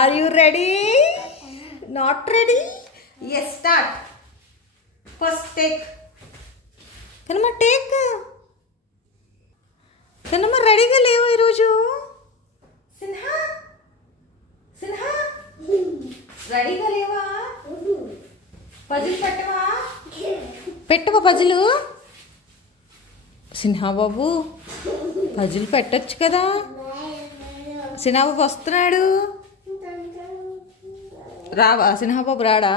Are you ready? Not ready? Yes, start. First take. Kanama take. Kanama ready ga levu ee roju. Sinha. Sinha. Ready ga leva? Puzzle pettava? Pettava puzzle? Sinha babu. Puzzle పెట్టొచ్చు కదా. Sinha babu వస్తున్నాడు. రావా సిన్హా బాబు రాడా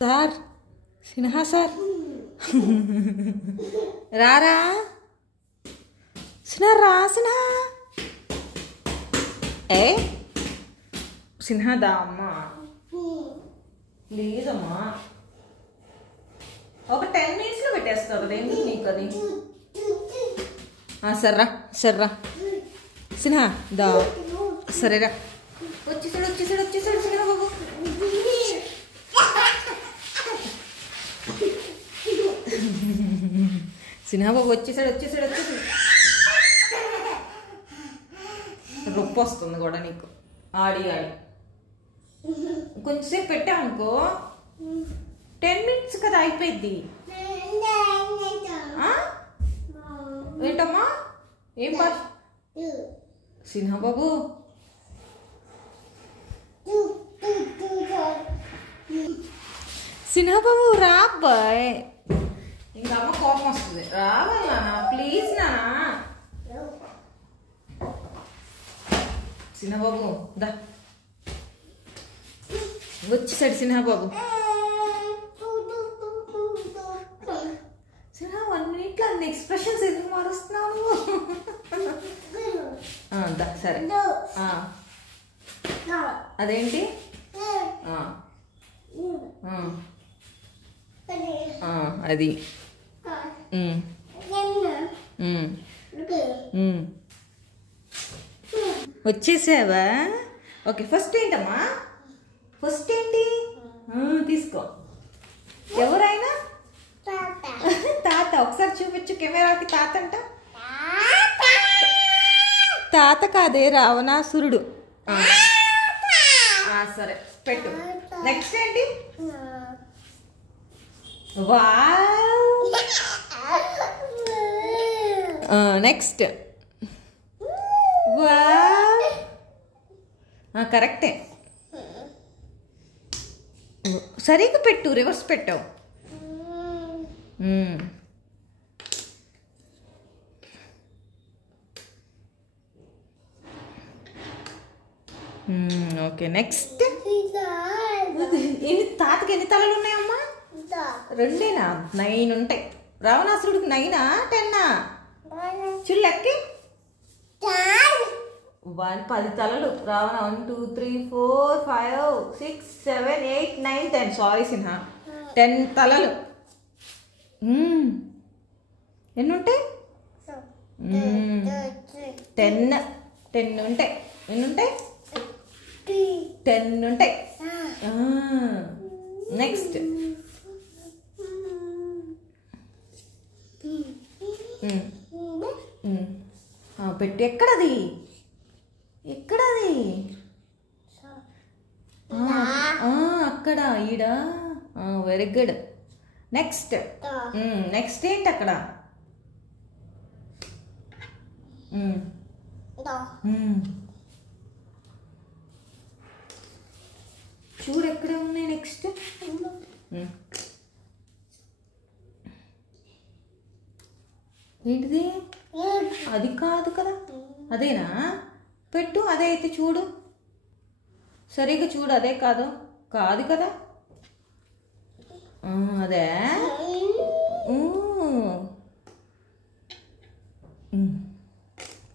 sir Sinha sir రారా సిన్హా రా సిన్హా ఏ సిన్హా దా అమ్మా please అమ్మా ఒక 10 minutes లో పెట్టేస్తావు కదా ఎందుకు నీకు అది సర్రా సర్రా సిన్హా దా సరేరా వచ్చేసాడు సిన్హా బాబు సిన్హా బాబు వచ్చేసాడు రొప్ప వస్తుంది కూడా నీకు ఆడి కొంచెంసేపు పెట్టామనుకో 10 minutes కదా అయిపోయింది ఏంటమ్మా ఏం పా సిన్హా బాబు సిన్హా బాబు రా అబ్బాయి ఇంకా అమ్మ కోపం వస్తుంది రావాలా ప్లీజ్ నానా సిన్హా బాబు దా వచ్చేసాడు సిన్హా బాబు సిన్హా 1 minute లో అన్ని ఎక్స్ప్రెషన్స్ ఎందుకు మారుస్తున్నావు దా సరే అదేంటి అది వచ్చేసావా ఓకే ఫస్ట్ ఏంటమ్మా ఫస్ట్ ఏంటి తీసుకో ఎవరైనా తాత ఒకసారి చూపించు కెమెరాకి తాత అంట తాత కాదే రావణాసురుడు సరే పెట్టు నెక్స్ట్ ఏంటి నెక్స్ట్ కరెక్టే సరిగ్గా పెట్టు రివర్స్ పెట్టావు ఓకే నెక్స్ట్ తాతకి ఎన్ని తలలు ఉన్నాయమ్మా 2 9 ఉంటాయి రావణాసురుడికి 9 10 చుల్లెక్కి 10 తలలు రావణ 1 2 3 4 5 6 7 8 9 10 సారీ సిన్హా 10 తలలు ఎన్ని ఉంటాయి 10 ఉంటాయి ఎన్ని ఉంటాయి 10 ఉంటాయి నెక్స్ట్ పెట్టి ఎక్కడది అక్కడ ఈడ వెరీ గుడ్ నెక్స్ట్ నెక్స్ట్ ఏంటి అక్కడ చూడు ఎక్కడ ఉన్నాయి నెక్స్ట్ ఏంటిది అది కాదు కదా అదేనా పెట్టు అదే అయితే చూడు సరిగ్గా చూడు అదే కాదు కదా అదే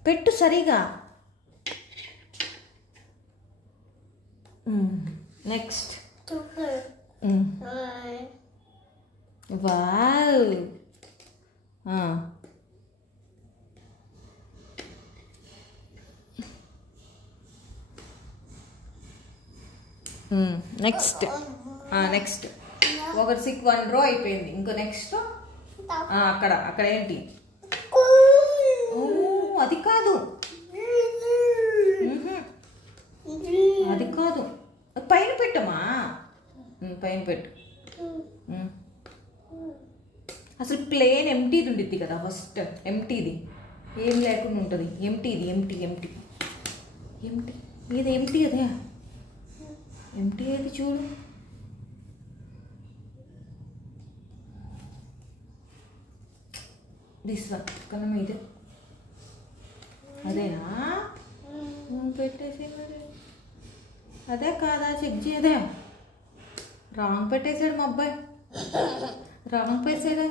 పెట్టు సరిగా నెక్స్ట్ వావ్ నెక్స్ట్ నెక్స్ట్ ఒకటి 1 రో అయిపోయింది ఇంకో నెక్స్ట్ అక్కడ ఏంటి అది కాదు పైన పెట్టు. అసలు ప్లేన్ ఎంటీది ఉండిద్ది కదా, ఫస్ట్ ఎంటీది ఏం లేకుండా ఉంటుంది. ఎంటీది ఎంటీ ఎంటీ ఎంటీ ఇది ఎంటీ అదే ఎంటీ ఏది చూడు. దిస్ వన్ కన్నా ఇది అదేనా పెట్టేసి మరి అదే కాదా చెక్ చేయదే. రాంగ్ పెట్టేసాడు మా అబ్బాయి, రాంగ్ పెట్టేసాడు.